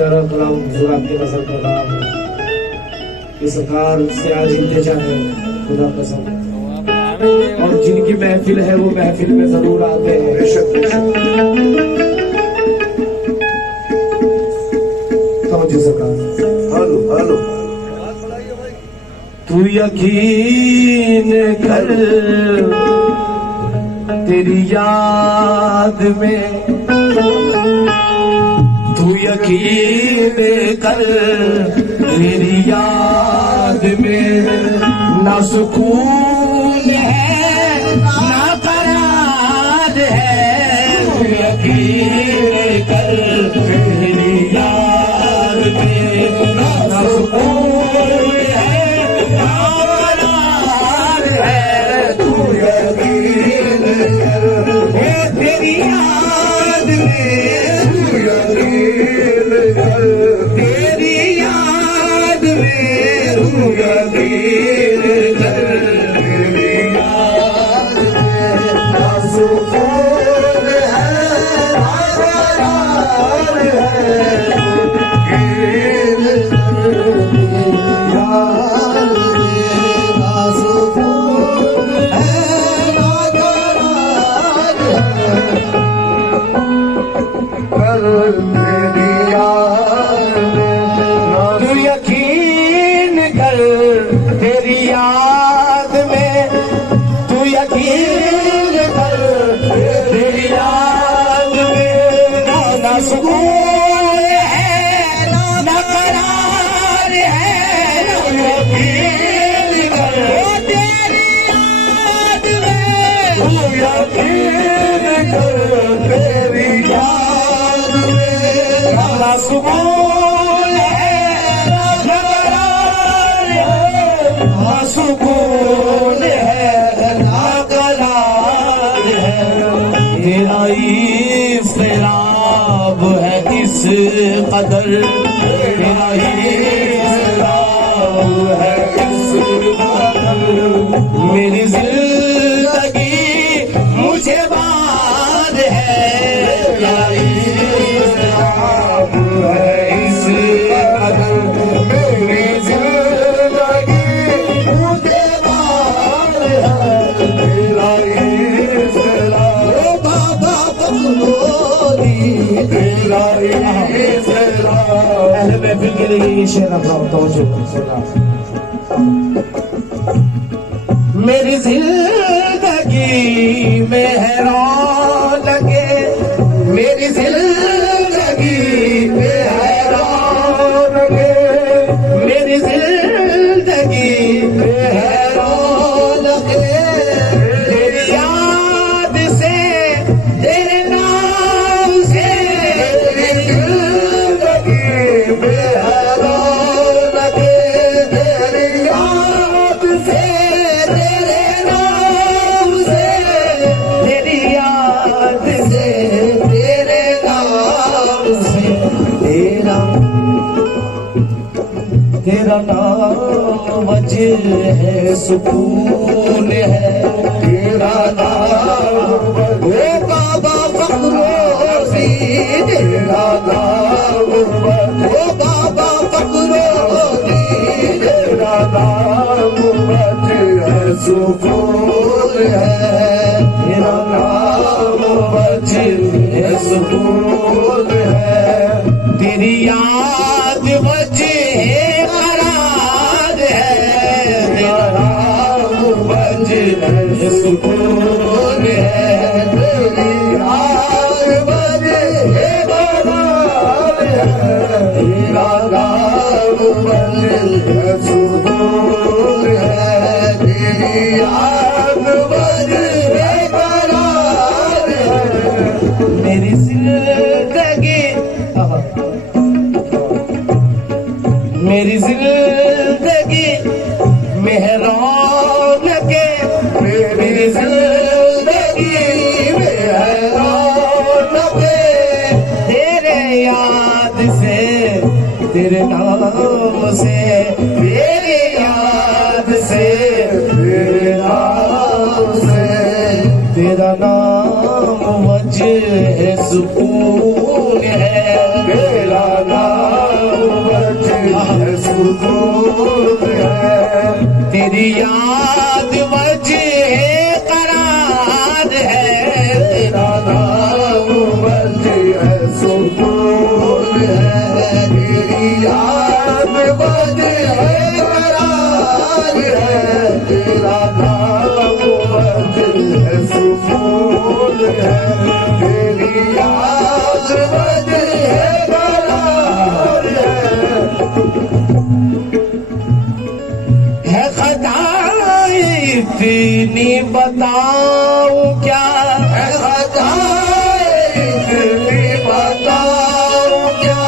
प्यारा कलाम हुजूर आपकी नजर कर रहा हूँ कि सरकार से आज इंतजा है खुदा कसम, और जिनकी महफिल है वो महफिल में जरूर आते हैं। तो सरकार हेलो हेलो तू यकीन कर तेरी याद में, तू यकीन कर तेरी याद में ना सुकून है ना करार है। तू यकीन कर तेरी याद में ना सुकून है ना करार है। तू यकीन कर तेरी याद में, तू यकीन कर तेरी याद में, तू यकीन कर तेरी याद में ना सुकून है ना करार है। यकीन कर तेरी याद में ना सुकून है ना करार है। तेरी याद में तू यकीन कर तेरी याद में, तू यकीन कर तेरी याद में ना सुकून है ना करार है। तू यकीन कर तेरी याद में, तू यकीन कर तेरी याद में ना सुकून है ना करार है। ना सुकून है ना करार है। तेरा इस्तिराब है इस कदर, तेरा इस्तिराब है इस कदर। मेरी जिंदगी मुझे बांध है, तेरा इस्तिराब है इस कदर। मेरी जिंदगी मुझे बांध है, तेरा इस्तिराब बाबा बंदोरी, तेरा इस्तिराब। अहले महफिल के लिए ये शेर रखा हो, तवज्जो सुना। मेरी जिंदगी में है रौनके, मेरी जिंदगी में है रौनके, मेरी जिंदगी में है रौनके। तेरी याद से तेरे नाम से मेरी जिंदगी में है रौनके। तेरी याद से तेरे नाम से, तेरी याद से तेरे नाम से। तेरा नाम वजह है सुकून है, तेरा नाम वो बाबा फकरोजी, तेरा नाम वो बाबा फकरोजी, तेरा नाम वजह है सुकून है। तेरा नाम वजह है सुकून है। तेरी याद वजह है करार है। तेरा नाम वजह है सुकून है। तेरी याद वजह है करार है। तेरा नाम वजह है सुकून है। तेरी याद वजह है करार है। मेरी जिंदगी मेरी जिंदगी में है रौनके, मेरी जिंदगी में है रौनके। तेरे याद से तेरे नाम से, तेरे याद से तेरे नाम से। तेरा नाम वजह है सुकून है, तेरा नाम याद वजह करार है, तेरा नाम वजह सुकून है, तेरी याद वजह करार है, तेरा नाम वजह सुकून है, तेरी याद वजह करार है खताएं इतनी बताऊं क्या, है खताएं इतनी बताऊं क्या,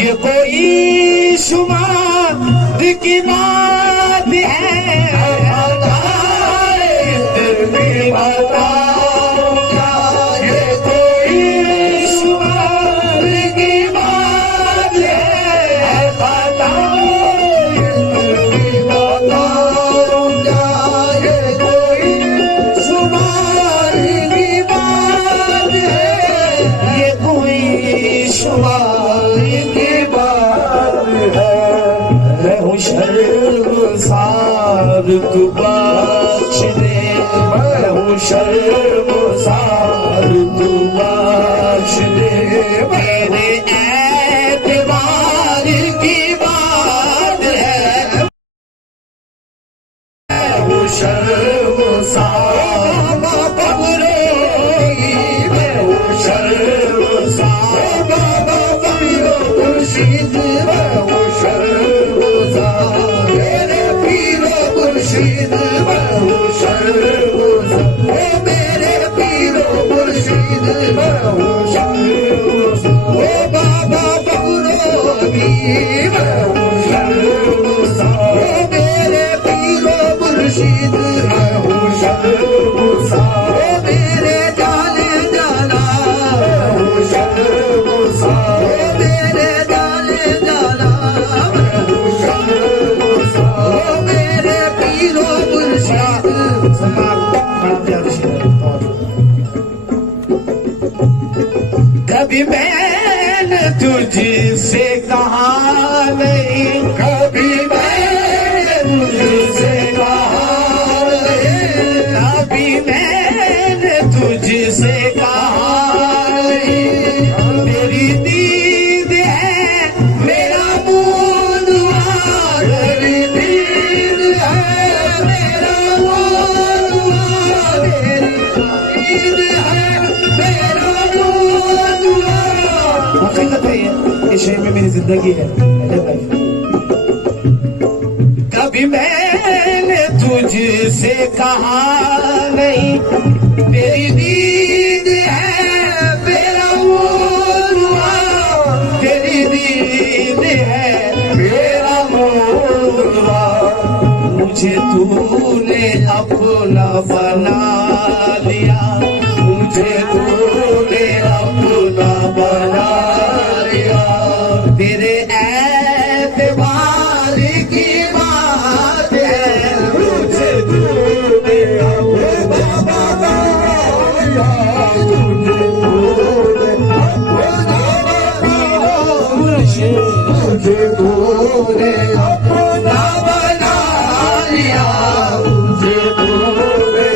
ये कोई शुमार की बात है, खताएं इतनी बताऊं क्या, ये कोई शुमार की बात है, खताएं शर्मसार तू बख्श दे, मैं हूँ शर्मसार तू बख्श दे, मेरे एतबार की बात है, मैं हूँ शर्मसार बबरे, मैं हूँ शर्मसार बबरे खुर्शीद, मैं हूँ शर्मसार मुर्शिद, मैं हूँ शर्मसार, ओ मेरे पीरो मुर्शिद, मैं हूँ शर्मसार, ओ बाबा बगरोगी, मैं हूँ शर्मसार, ओ मेरे पीरो मुर्शिद, मैं हूँ शर्मसार, ओ मेरे जाने जाना, मैं हूँ शर्मसार, ओ मेरे जाने जाना, मैं हूँ शर्मसार, ओ मेरे पीरो मुर्शिद। कभी मैंने तुझसे कहा नहीं, कभी मैंने तुझसे कहा नहीं, कभी मैंने तुझसे कहा नहीं, तेरी दीद है मेरा मुँह, तेरी दीद है मेरा मुँह, तेरी दीद है मेरा हकीकत है ये शेर में मेरी जिंदगी है। कभी मैंने तुझसे कहा नहीं, तेरी दीद है मेरा मुआ, तेरी दीद है मेरा मुआ, मुझे तूने अपना बना लिया, मुझे तूने अपना बना लिया, तेरे एतबार की बात है, मुझे तूने अपना बना लिया, मुझे तूने मुझे तूने अपना बना लिया, मुझे तूने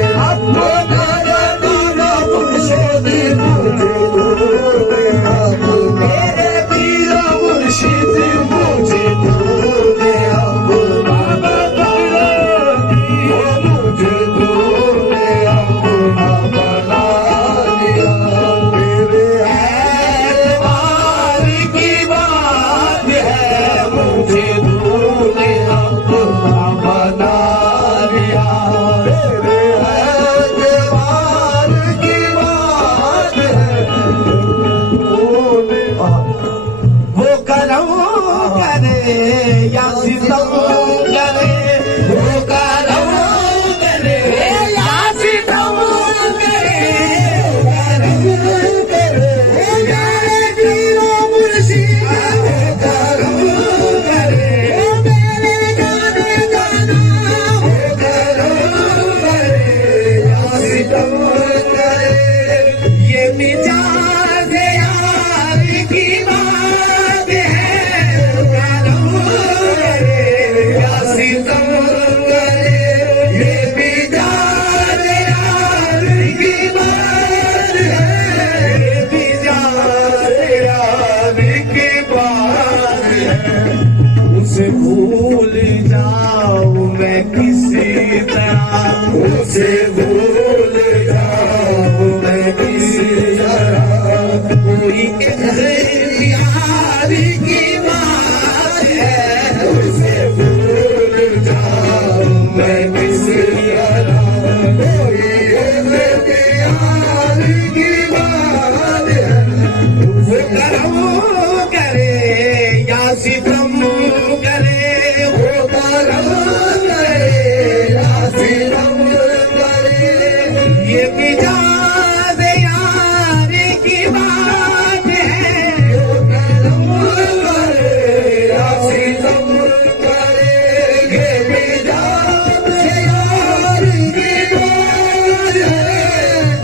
करम करे या सितम करे, वो करम करे या सितम करे, ये मिजाज यार की बात है। वो करम करे या सितम करे, ये मिजाज यार की बात है,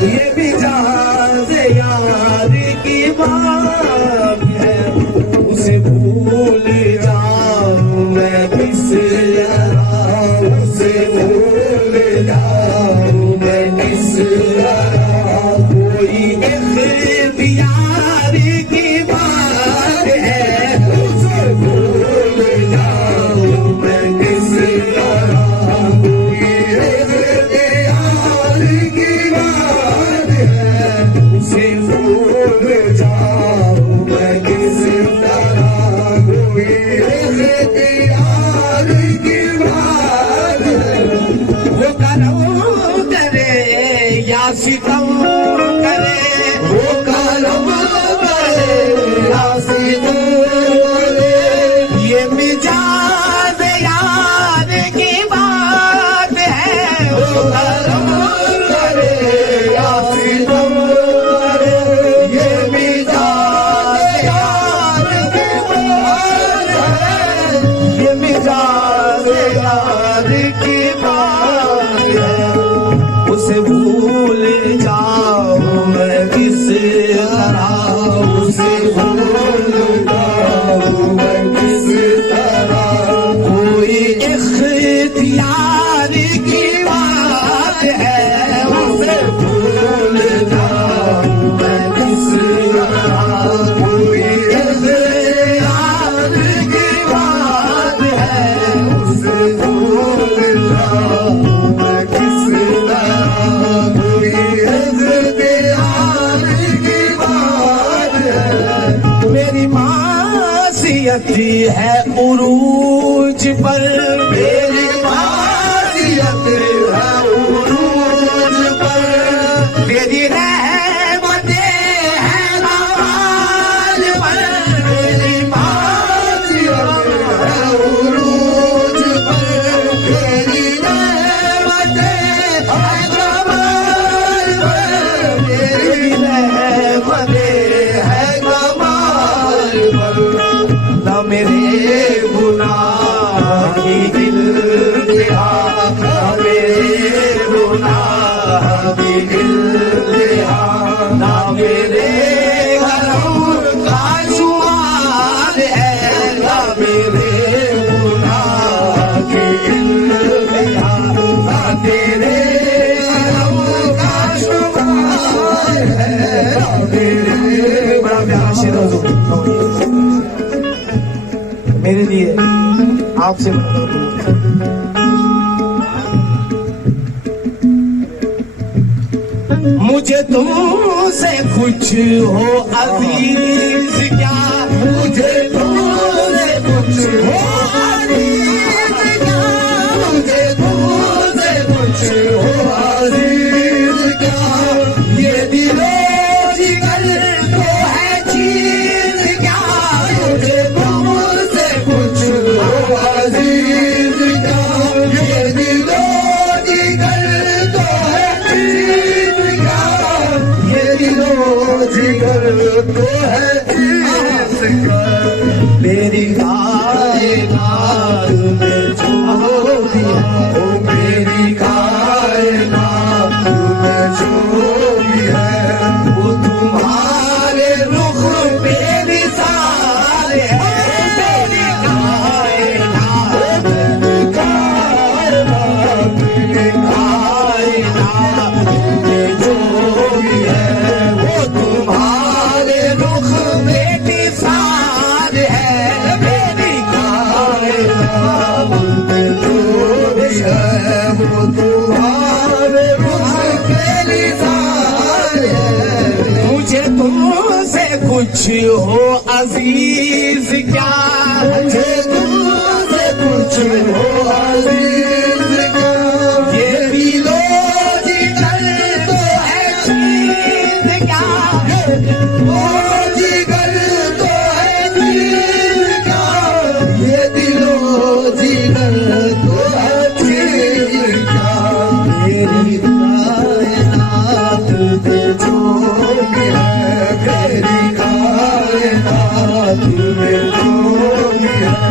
ये मिजाज यार की बात है। उसे भूल जाऊं मैं किस तरह, उसे भूल जाऊं मैं किस तरह, कोई इख्तियार की बात है। उसे भूल जाऊं मैं किस तरह, कोई इख्तियार की बात है। उसे भूल जाऊं मैं किस तरह, कोई इख्तियार की बात है। वो करम करे या सितम करे, वो करम करे या सितम करे, ये मिजाज यार की बात है। वो करम करे या सितम करे, ये मिजाज यार की बात है, ये मिजाज यार की बात है। उसे भूल जाऊं मैं किस तरह, उसे भूल जाऊं मैं किस तरह, कोई इख्तियार की बात है। उसे भूल जाऊं मैं किस तरह, कोई इख्तियार की बात है। उसे भूल जाऊं मैं किस तरह, कोई इख्तियार की बात है। मेरी मासियत है उरूज पर, मेरी मासियत है उरूज पर, मेरी रहमतें हैं नवाज पर, मेरी मासियत है उरूज पर, मेरी रहमतें हैं नवाज पर, मेरी रहमतें हैं नवाज पर। ना मेरे गुनाह की इंतहा, ना मेरे गुनाह की इंतहा, ना मेरे करम का शुमार है, ना मेरे गुनाह की इंतहा, ना तेरे करम का शुमार है, ना मेरे। बड़ा प्यारा शेर है मेरे लिए आपसे मुझे तुमसे कुछ हो अजीज क्या, मुझे तुमसे कुछ हो अजीज क्या, मुझे तुमसे कुछ हो अजीज क्या, ये दिलो जिगर तो है चीज क्या, मुझे तुमसे कुछ हो अजीज क्या, ये दिलो जिगर तो है चीज क्या, ये दिलो जिगर तो है चीज क्या। मेरी कायनात में जो भी है, ओ मेरी कायनात में जो भी है, वो तुम्हारे रुख पे निसार है। मेरी कायनात, मेरी कायनात, मेरी कायनात में जो भी है, वो तुम्हारे रुख पे निसार है। मेरी कायनात में जो भी है, वो तुम्हारे रुख पे निसार है। मुझे तुमसे कुछ हो अजीज क्या, मुझे तुमसे कुछ हो अजीज क्या, ये दिलो जिगर तो है चीज क्या, वो जिगर में जो भी है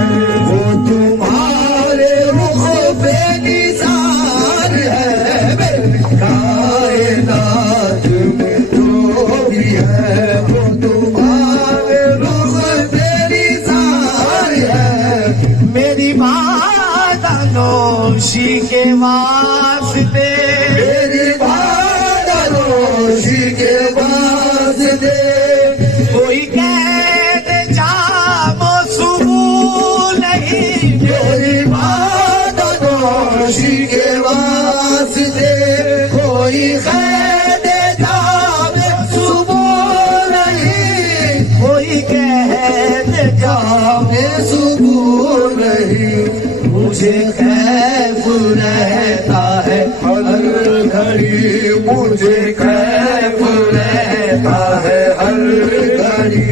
वो तुम्हारे रुख पे निसार है। मेरी कायनात में जो भी है वो तुम्हारे रुख पे निसार है। मेरी बादनोशी के वास्ते, मेरी बादनोशी के वास्ते कोई कैद जामो सुबह नहीं। मेरी बादनोशी के वास्ते कोई कैद जामो सुबह नहीं। कोई कैद जामो सुबह नहीं। मुझे खैफ रहता है हर घड़ी, मुझे खैफ रहता है हर घड़ी।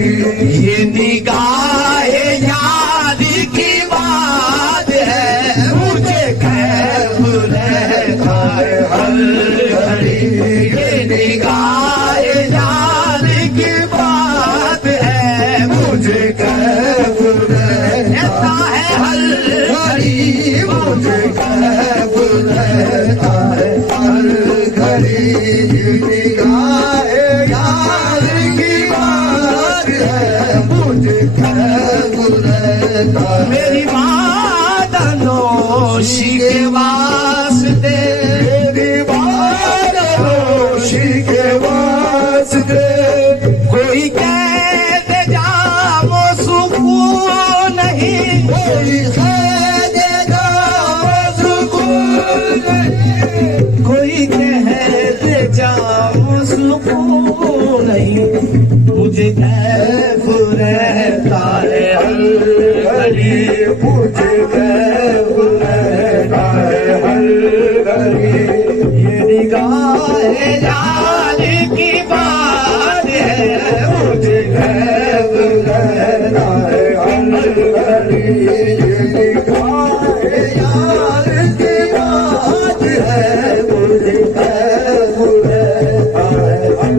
ये निगाहे याद की बात है, मुझे खैफ रहता है हर घड़ी। ये निगाहे याद की बात है, मुझे खैफ रहता है हर घड़ी। मुझे खैफ रहता है हर घड़ी। निगाहे यार की बात है, मुझे खैफ रहता है। मेरी बादनोशी के वास्ते, मेरी बादनोशी के वास्ते कोई कैद जामो सुकून नहीं। कोई कोई कहते जाओ सुकून नहीं। मुझे खैफ रहता है हर घड़ी, मुझे खैफ रहता है हर घड़ी। ये निगाहे यार की बात है, मुझे खैफ रहता है हर घड़ी। ये निगाहे यार की बात है, मुझे खैफ रहता है हर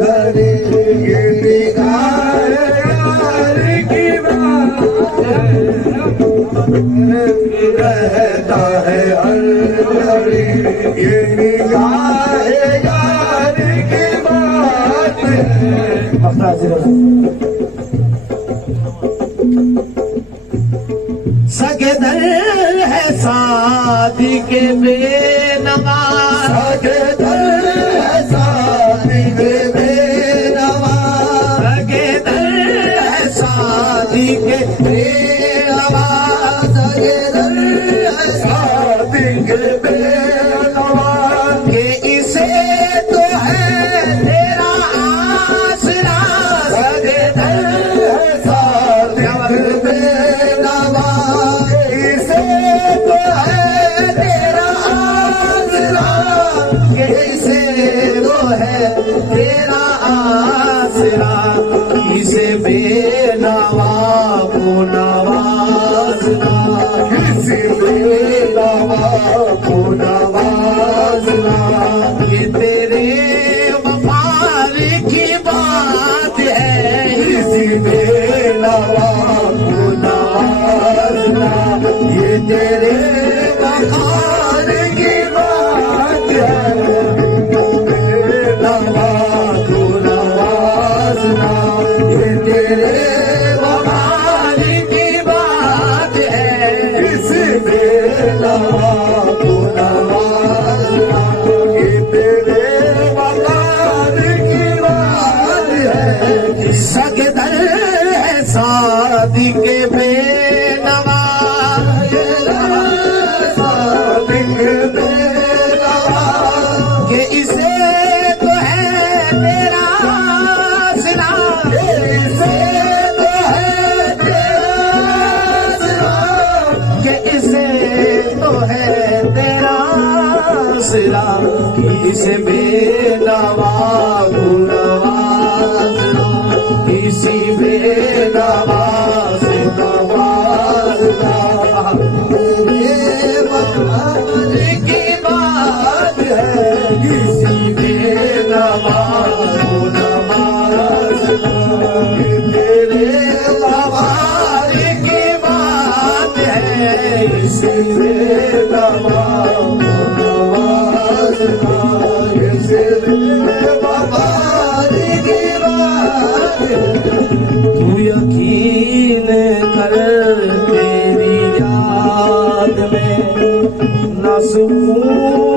घड़ी। ये निगाहे यार की बात रहता है हर घड़ी। ये निगाहे यार की बात है। सगे दर है शादी के बेनवा, सगे दर है शादी के बेनवा। सगे दर है शादी के बेनवा, सगे दर है शादी के बेनवा। के इसे तो है तेरा आसरा, सगे दर है शादी के बेनवा। इसे तो है तेरा आसरा, इसे तो है तेरा आसरा। इसे बेनवा को नवाजना, इसे बेनवा को नवाजना। ये तेरे वफार की बात है, इसी बेनवा को नवाजना। ये तेरे वफार की बात है, बेनवा को नवाजना। ये तेरे वफार की बात है, इस बेनवा को नवाजना। ये तेरे वफार की बात है। सगे दर है शादी के बेनवा, शादी के बेनवा। कि इसे तो है तेरा आसरा, इसे तो है तेरा आसरा। कि इसे तो है तेरा आसरा। इसे बेनवा को नवाजना, इसी बेनवा से नवाजना। की बात है, किसी बेनवा को नवाजना। तेरे तमाम नवाज़ना इसे वफादारी की बात है। तू यकीन कर तेरी याद में न सुकून